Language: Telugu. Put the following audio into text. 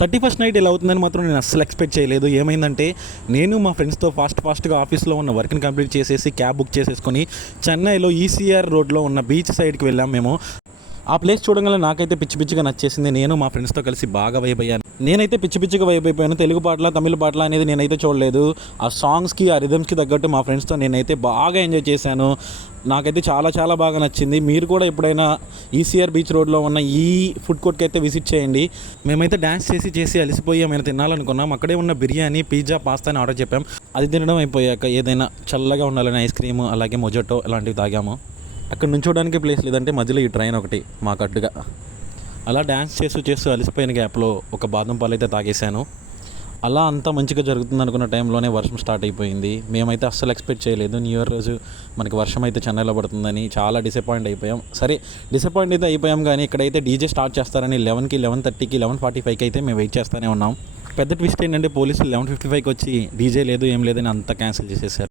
31st నైట్ ఇలా అవుతుందని మాత్రం నేను అస్సలు ఎక్స్పెక్ట్ చేయలేదు. ఏమైందంటే నేను మా ఫ్రెండ్స్తో ఫాస్ట్గా ఆఫీస్లో ఉన్న వర్క్ని కంప్లీట్ చేసేసి క్యాబ్ బుక్ చేసేసుకొని చెన్నైలో ఈసీఆర్ రోడ్లో ఉన్న బీచ్ సైడ్కి వెళ్ళాం మేము. ఆ ప్లేస్ చూడగానే నాకైతే పిచ్చిగా నచ్చేసింది. నేను మా ఫ్రెండ్స్తో కలిసి బాగా వైబ్ అయ్యాను. నేనైతే పిచ్చిగా వైబ్ అయిపోయాను. తెలుగు పాటల తమిళ పాటల అనేది నేనైతే చూడలేదు. ఆ సాంగ్స్కి ఆ రిథమ్స్కి తగ్గట్టు మా ఫ్రెండ్స్తో నేనైతే బాగా ఎంజాయ్ చేశాను. నాకైతే చాలా బాగా నచ్చింది. మీరు కూడా ఎప్పుడైనా ఈసీఆర్ బీచ్ రోడ్లో ఉన్న ఈ ఫుడ్ కోర్ట్కి అయితే విజిట్ చేయండి. మేమైతే డ్యాన్స్ చేసి అలసిపోయి ఏమైనా తినాలనుకున్నాం. అక్కడే ఉన్న బిర్యానీ, పిజ్జా, పాస్తా అని ఆర్డర్ చెప్పాం. అది తినడం అయిపోయాక ఏదైనా చల్లగా ఉండాలని ఐస్ క్రీమ్ అలాగే మొజోటో ఇలాంటివి తాగాము. అక్కడ నుంచోడానికి ప్లేస్ లేదంటే మధ్యలో ఈ ట్రైన్ ఒకటి మాకు అడ్డుగా. అలా డ్యాన్స్ చేస్తూ అలసిపోయిన గ్యాప్లో ఒక బాదం పాలు అయితే తాగేశాను. అలా అంతా మంచిగా జరుగుతుంది అనుకున్న టైంలోనే వర్షం స్టార్ట్ అయిపోయింది. మేమైతే అస్సలు ఎక్స్పెక్ట్ చేయలేదు న్యూ ఇయర్ రోజు మనకి వర్షం అయితే చెన్నైలో పడుతుందని. చాలా డిసప్పాయింట్ అయిపోయాం. సరే డిసప్పాయింట్ అయితే అయిపోయాం, కానీ ఇక్కడైతే డీజే స్టార్ట్ చేస్తారని 11కి, 11:30కి, 11:45కి అయితే మేము వెయిట్ చేస్తూనే ఉన్నాం. పెద్ద ట్విస్ట్ ఏంటంటే పోలీసులు 11:55కి వచ్చి డీజే లేదు ఏం లేదని అంతా క్యాన్సిల్ చేసేసారు.